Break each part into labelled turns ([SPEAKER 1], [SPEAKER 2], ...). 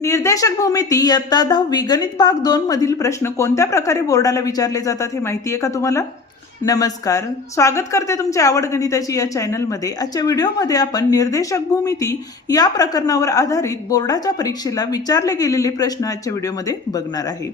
[SPEAKER 1] निर्देशक भूमिती इयत्ता दहावी गणित भाग दोन मधील प्रश्न कोणत्या प्रकारे बोर्डाला विचारले जातात हे माहिती आहे का तुम्हाला? नमस्कार. स्वागत करते तुमच्या आवड गणिताची या चॅनलमध्ये. आजच्या व्हिडिओमध्ये आपण निर्देशक भूमिती या प्रकरणावर आधारित बोर्डाच्या परीक्षेला विचारले गेलेले प्रश्न आजच्या व्हिडिओमध्ये बघणार आहे.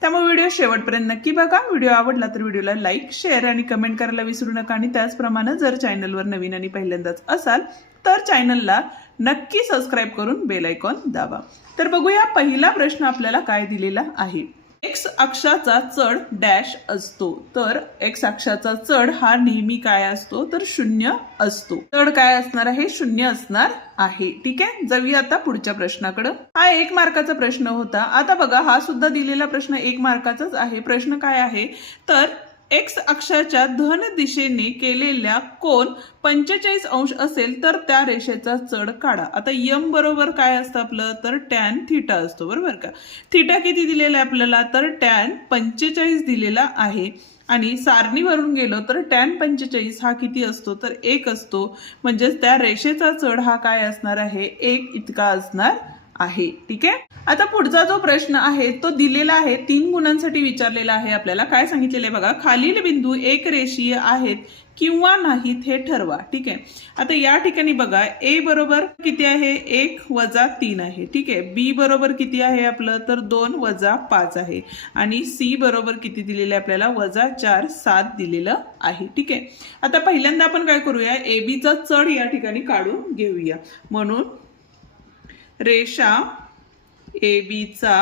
[SPEAKER 1] त्यामुळे व्हिडिओ शेवटपर्यंत नक्की बघा. व्हिडिओ आवडला तर व्हिडिओला लाईक शेअर आणि कमेंट करायला विसरू नका आणि त्याचप्रमाणे जर चॅनलवर नवीन आणि पहिल्यांदाच असाल तर चॅनलला नक्की सबस्क्राईब करून बेल आयकॉन दाबा. तर बघूया पहिला प्रश्न आपल्याला काय दिलेला आहे. एक्स अक्षाचा चढ डॅश असतो. तर एक्स अक्षाचा चढ हा नेहमी काय असतो? तर शून्य असतो. चढ काय असणार आहे? शून्य असणार आहे. ठीक आहे? जाऊया आता पुढच्या प्रश्नाकडे. हा एक मार्काचा प्रश्न होता. आता बघा हा सुद्धा दिलेला प्रश्न एक मार्काचाच आहे. प्रश्न काय आहे? तर एक्स अक्षाच्या धन दिशेने केलेल्या कोण पंचेचाळीस अंश असेल तर त्या रेषेचा चढ काढा. आता यम बरोबर काय असतं आपलं? तर टॅन थिटा असतो. बरोबर का? थिटा किती दिलेला आहे आपल्याला? तर टॅन पंचेचाळीस दिलेला आहे. आणि सारणीवरून गेलो तर टॅन पंचेचाळीस हा किती असतो? तर एक असतो. म्हणजेच त्या रेषेचा चढ हा काय असणार आहे? एक इतका असणार आहे. ठीक आहे? आता पुढचा जो प्रश्न आहे तो दिलेला आहे तीन गुणांसाठी विचारलेला आहे आपल्याला. काय सांगितलेलं आहे बघा? खालील बिंदू एक रेषीय आहेत किंवा नाहीत हे ठरवा. ठीक आहे? आता या ठिकाणी बघा ए बरोबर किती आहे? एक वजा तीन आहे. ठीक आहे? बी बरोबर किती आहे आपलं? तर दोन वजा पाच आहे. आणि सी बरोबर किती दिलेलं आहे आपल्याला? वजा चार सात दिलेलं आहे. ठीक आहे? आता पहिल्यांदा आपण काय करूया? ए बीचा चढ या ठिकाणी काढून घेऊया. म्हणून रेषा ए बीचा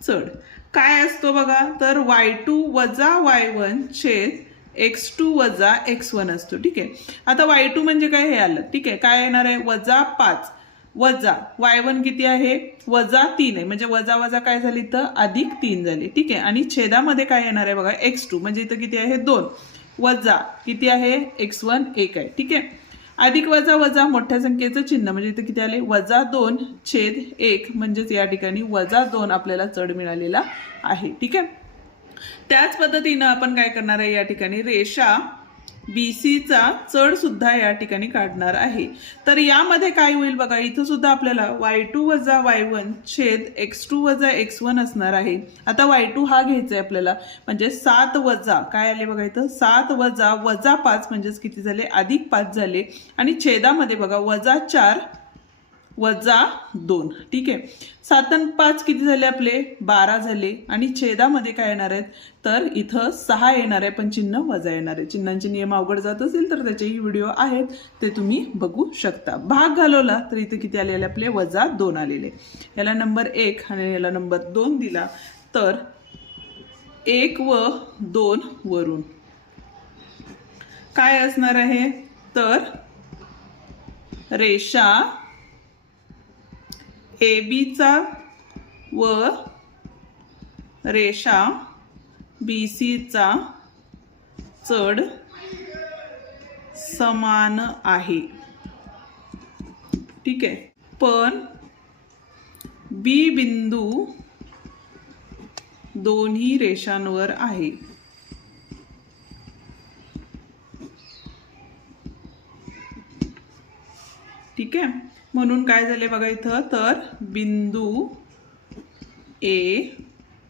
[SPEAKER 1] चढ. काय असतो बघा? तर वाय टू वजा वाय वन छेद एक्स टू वजा एक्स वन असतो. ठीक आहे? आता वाय टू म्हणजे काय? हे आलं. ठीक आहे? काय येणार आहे? वजा पाच. वजा वाय वन किती आहे? वजा तीन आहे. म्हणजे वजा वजा काय झाली तर अधिक तीन झाली. ठीक आहे? आणि छेदामध्ये काय येणार आहे बघा? एक्स टू म्हणजे इथं किती आहे? दोन. वजा किती आहे? एक्स वन एक आहे. ठीक आहे? अधिक वजा वजा मोठ्या संख्येचं चिन्ह म्हणजे इथं किती आले? वजा दोन छेद एक म्हणजेच या ठिकाणी वजा दोन आपल्याला चढ मिळालेला आहे. ठीक आहे? त्याच पद्धतीनं आपण काय करणार आहे? या ठिकाणी रेषा बीसीचा चढ सुद्धा या ठिकाणी काढणार आहे. तर यामध्ये काय होईल बघा इथं सुद्धा आपल्याला वाय टू वजा वाय वन छेद एक्स टू वजा एक्स वन असणार आहे. आता वाय टू हा घ्यायचा आहे आपल्याला म्हणजे सात वजा काय आले बघा इथं? सात वजा वजा पाच म्हणजेच किती झाले? अधिक पाच झाले. आणि छेदामध्ये बघा वजा चार वजा दोन. ठीक आहे? सात आणि पाच किती झाले आपले? बारा झाले. आणि छेदामध्ये काय येणार आहेत? तर इथं सहा येणार आहे पण चिन्ह वजा येणार आहे. चिन्हांचे नियम अवघड जात असेल तर त्याचेही व्हिडिओ आहेत. ते तुम्ही बघू शकता. भाग घालवला तर इथे किती आलेले आपले? वजा दोन आलेले. याला नंबर एक आणि याला नंबर दोन दिला तर एक व दोन वरून. काय असणार आहे? तर रेषा ए बीचा व रेषा बी सीचा चढ समान आहे. ठीक आहे? पण बी बिंदू दोन्ही रेषांवर आहे. ठीक आहे? म्हणून काय झाले बघा इथं? तर बिंदू ए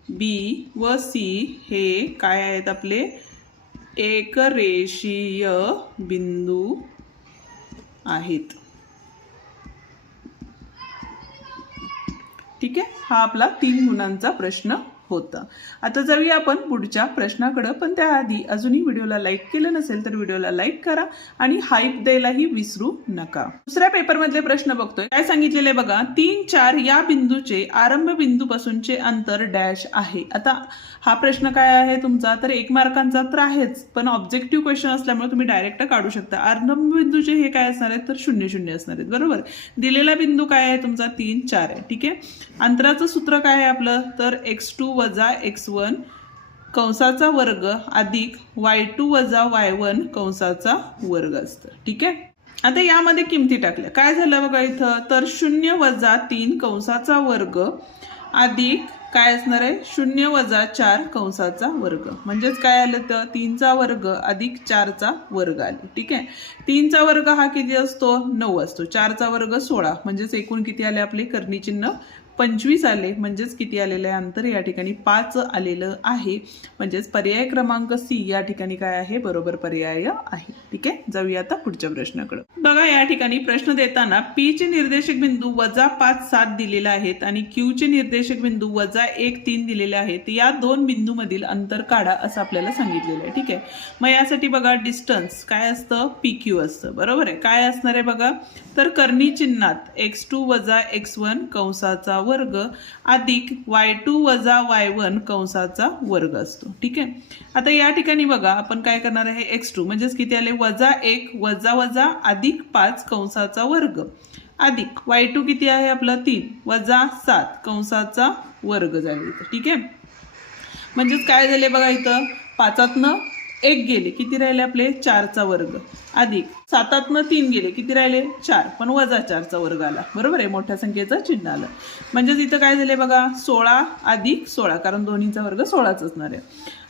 [SPEAKER 1] बी व सी हे काय आहेत आपले? एकरेषीय बिंदू आहेत. ठीक आहे? हा आपला तीन गुणांचा प्रश्न होतं. आता जाऊया आपण पुढच्या प्रश्नाकडं पण त्याआधी अजूनही व्हिडिओला लाईक केलं नसेल तर व्हिडिओला लाईक करा आणि हाईप द्यायलाही विसरू नका. दुसऱ्या पेपरमधले प्रश्न बघतोय. काय सांगितलेले बघा तीन चार या बिंदूचे आरंभ बिंदूपासूनचे अंतर डॅश आहे. आता हा प्रश्न काय आहे तुमचा? तर एक मार्कांचा तर आहेच पण ऑब्जेक्टिव्ह क्वेश्चन असल्यामुळे तुम्ही डायरेक्ट काढू शकता. आरंभ बिंदूचे हे काय असणार आहेत? तर शून्य शून्य असणार आहेत बरोबर? दिलेला बिंदू काय आहे तुमचा? तीन चार आहे ठीक आहे? अंतराचं सूत्र काय आहे आपलं? तर एक्स टू वजा एक्स वन कंसाचा वर्ग अधिक वाय टू वजा वाय वन कंसाचा वर्ग असतं. ठीक आहे? आता यामध्ये किमती टाकल्या. काय झालं बघा इथं? तर शून्य वजा तीन कंसाचा वर्ग अधिक काय असणार आहे? शून्य वजा चार कंसाचा वर्ग. म्हणजेच काय आलं तर? तीनचा वर्ग अधिक चारचा वर्ग आले. ठीक आहे? तीनचा वर्ग हा किती असतो? नऊ असतो. चारचा वर्ग सोळा. म्हणजेच एकूण किती आले आपले? करणी चिन्ह पंचवीस आले म्हणजेच किती आलेलं आहे अंतर या ठिकाणी? पाच आलेलं आहे. म्हणजेच पर्याय क्रमांक सी या ठिकाणी काय आहे? बरोबर पर्याय आहे. ठीक आहे जाऊया आता पुढच्या प्रश्नाकडे. बघा या ठिकाणी प्रश्न देताना पी चे निर्देशक बिंदू वजा पाच सात दिलेले आहेत आणि क्यू चे निर्देशक बिंदू वजा एक तीन दिलेले आहेत. या दोन बिंदूमधील अंतर काढा असं आपल्याला सांगितलेलं आहे ठीक आहे? मग यासाठी बघा डिस्टन्स काय असतं? पी क्यू असतं बरोबर आहे? काय असणार आहे बघा? तर कर्णी चिन्हात एक्स टू वजा एक्स वन कंसाचा वर्ग अधिक वाय टू वजा वाय वन कंसाचा वर्ग असतो ठीक आहे? आता या ठिकाणी बघा आपण काय करणार आहे? एक्स टू म्हणजेच किती आले? वजा एक वजा वजा अधिक पाच कंसाचा वर्ग. अधिक. वाय टू किती आहे आपला? तीन. वजा सात कंसाचा वर्ग झाले इथं. ठीक आहे? म्हणजेच काय झाले बघा इथं? पाचातनं एक गेले. किती राहिले आपले? चारचा वर्ग. अधिक. सातातनं तीन गेले. किती राहिले? चार. पण वजा चारचा वर्ग आला. बरोबर आहे? मोठ्या संख्येचं चिन्ह आलं. म्हणजेच इथं काय झाले बघा? सोळा अधिक सोळा. कारण दोन्हीचा वर्ग सोळाच असणार आहे.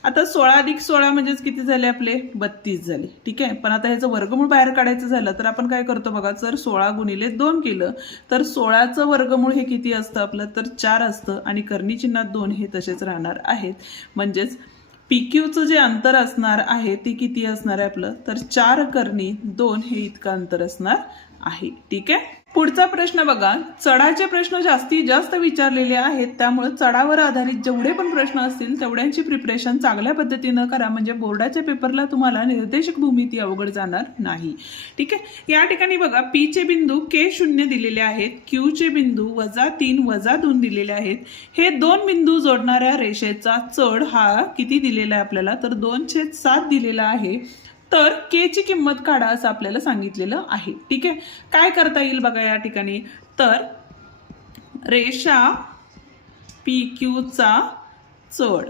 [SPEAKER 1] आता सोळा अधिक सोळा म्हणजेच किती झाले आपले? बत्तीस झाले. ठीक आहे? पण आता ह्याचं वर्गमूळ बाहेर काढायचं झालं तर आपण काय करतो बघा? जर सोळा गुणिले दोन केलं तर सोळाचं वर्गमूळ हे किती असतं आपलं? तर चार असतं आणि कर्णी चिन्हात दोन हे तसेच राहणार आहेत. म्हणजेच पी क्यूचं जे अंतर असणार आहे ते किती असणार आहे आपलं? तर चार करणी दोन हे इतकं अंतर असणार आहे. ठीक आहे? पुढचा प्रश्न बघा. चढाचे प्रश्न जास्तीत जास्त विचारलेले आहेत. त्यामुळे चढावर आधारित जेवढे पण प्रश्न असतील तेवढ्यांची प्रिपरेशन चांगल्या पद्धतीनं करा. म्हणजे बोर्डाच्या पेपरला तुम्हाला निर्देशक भूमिती अवघड जाणार नाही. ठीक आहे? या ठिकाणी बघा. पी चे बिंदू के शून्य दिलेले आहेत. क्यू चे बिंदू वजा तीन वजा दोन दिलेले आहेत. हे दोन बिंदू जोडणाऱ्या रेषेचा चढ हा किती दिलेला आहे आपल्याला? तर दोनशे सात दिलेला आहे. तर के ची किंमत काढा असं आपल्याला सांगितलेलं आहे. ठीक आहे? काय करता येईल बघा या ठिकाणी? तर रेषा पी क्यूचा चढ.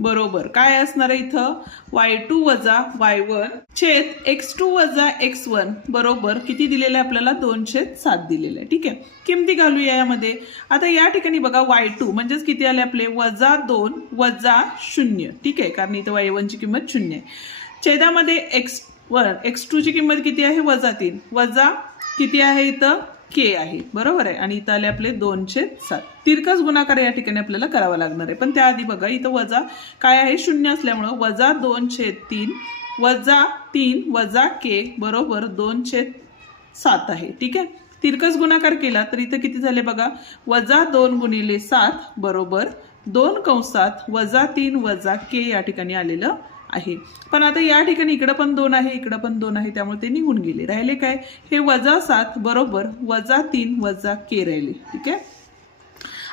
[SPEAKER 1] बरोबर. काय असणार आहे इथं? वाय टू वजा वाय वन छेद एक्स टू वजा एक्स वन बरोबर. किती दिलेलं आहे आपल्याला? दोन छेद सात दिलेलं आहे. ठीक आहे? किमती घालूया यामध्ये. आता या ठिकाणी बघा वाय टू म्हणजेच किती आले आपले? वजा दोन वजा शून्य. ठीक आहे? कारण इथं वाय वनची किंमत शून्य आहे. छेदामध्ये एक्स वर एक्स टूची किंमत किती आहे? वजा तीन. वजा किती आहे इथं? के आहे. बरोबर आहे? आणि इथं आले आपले दोनशे सात. तिरकस गुणाकार या ठिकाणी आपल्याला करावा लागणार आहे. पण त्याआधी बघा इथं वजा काय आहे? शून्य असल्यामुळं वजा दोनशे तीन वजा तीन वजा के बरोबर दोनशे सात आहे. ठीक आहे? तिरकस गुणाकार केला तर इथं किती झाले बघा? वजा दोन गुणिले सात बरोबर दोन कंसात वजा तीन वजा के या ठिकाणी आलेलं आहे. पण आता या ठिकाणी इकडं पण दोन आहे इकडं पण दोन आहे त्यामुळे ते निघून गेले. राहिले काय? हे वजा सात बरोबर वजा तीन वजा के राहिले. ठीक आहे?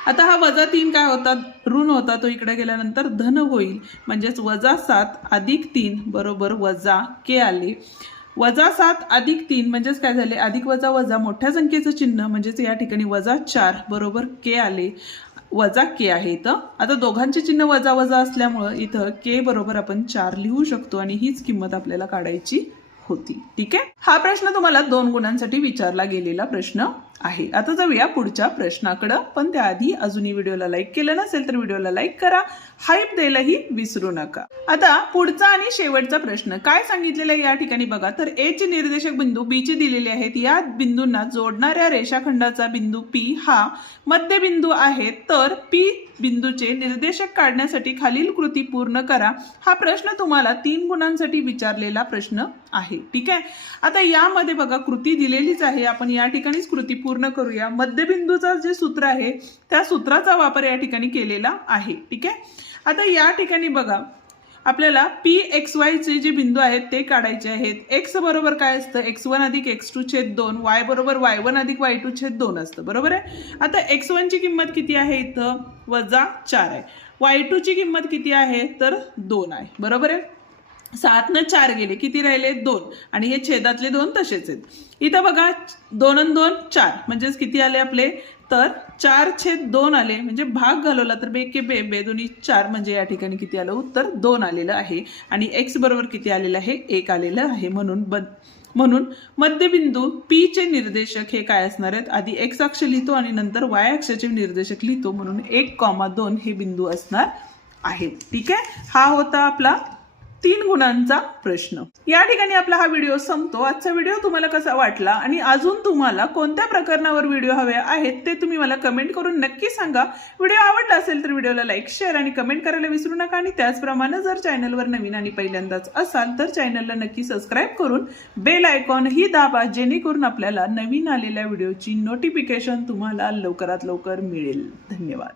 [SPEAKER 1] आता हा वजा तीन काय होता? ऋण होता तो इकडे गेल्यानंतर धन होईल. म्हणजेच वजा सात अधिक तीन बरोबर वजा के आले. वजा सात अधिक तीन म्हणजेच काय झाले? अधिक वजा वजा मोठ्या संख्येचं चिन्ह म्हणजेच या ठिकाणी वजा चार बरोबर के आले. वजा के आहे इथं. आता दोघांचे चिन्ह वजा वजा असल्यामुळं इथं के बरोबर आपण चार लिहू शकतो आणि हीच किंमत आपल्याला काढायची होती. ठीक आहे? हा प्रश्न तुम्हाला दोन गुणांसाठी विचारला गेलेला प्रश्न. आहे. आता जाऊया पुढच्या प्रश्नाकडं. पण त्याआधी अजूनही व्हिडिओला लाईक केलं नसेल तर व्हिडिओला लाईक करा. हाईप द्यायलाही विसरू नका. आता पुढचा आणि शेवटचा प्रश्न. काय सांगितलेला या ठिकाणी बघा. तर ए चे निर्देशक बिंदू बी चे दिलेले आहेत. या बिंदूंना जोडणाऱ्या रेषाखंडाचा बिंदू पी हा मध्यबिंदू आहे. तर पी बिंदूचे निर्देशक काढण्यासाठी खालील कृती पूर्ण करा. हा प्रश्न तुम्हाला तीन गुणांसाठी विचारलेला प्रश्न आहे. ठीक आहे? आता यामध्ये बघा कृती दिलेलीच आहे. आपण या ठिकाणीच कृती पूर्ण करूया. मध्यबिंदूचं जे सूत्र आहे त्या सूत्राचा वापर या ठिकाणी केलेला आहे. ठीक आहे? आता या ठिकाणी बघा आपल्याला पी एक्स वायचे जे बिंदू आहेत ते काढायचे आहेत. एक्स बरोबर काय असतं? एक्स वन अधिक एक्स टू छेद दोन. वाय बरोबर वाय वन अधिक वाय टू छेद दोन असतं. बरोबर आहे? आता एक्स वनची किंमत किती आहे इथं? वजा चार आहे. वाय टूची किंमत किती आहे? तर दोन आहे. बरोबर आहे? सातनं चार गेले. किती राहिले? दोन. आणि हे छेदातले दोन तसेच आहेत. इथं बघा दोन आणि दोन चार. म्हणजेच किती आले आपले? तर चार छेद दोन आले. म्हणजे भाग घालवला तर बे के बे बे दोन्ही चार म्हणजे या ठिकाणी किती आलं? उत्तर दोन आलेलं आहे. आणि एक्स बरोबर किती आलेलं आहे? एक आलेलं आहे. म्हणून ब म्हणून मध्यबिंदू पी चे निर्देशक हे काय असणार आहेत? आधी एक्स अक्ष लिहितो आणि नंतर वाय अक्षाचे निर्देशक लिहितो. म्हणून एक कॉमा दोन हे बिंदू असणार आहे ठीक आहे? हा होता आपला तीन गुणांचा प्रश्न. या ठिकाणी आपला हा व्हिडिओ संपतो. आजचा व्हिडिओ तुम्हाला कसा वाटला आणि अजून तुम्हाला कोणत्या प्रकरणावर व्हिडिओ हवे आहेत ते तुम्ही मला कमेंट करून नक्की सांगा. व्हिडिओ आवडला असेल तर व्हिडिओला लाईक शेअर आणि कमेंट करायला विसरू नका आणि त्याचप्रमाणे जर चॅनलवर नवीन आणि पहिल्यांदाच असाल तर चॅनलला नक्की सबस्क्राईब करून बेल आयकॉन ही दाबा जेणेकरून आपल्याला नवीन आलेल्या व्हिडिओची नोटिफिकेशन तुम्हाला लवकरात लवकर मिळेल. धन्यवाद.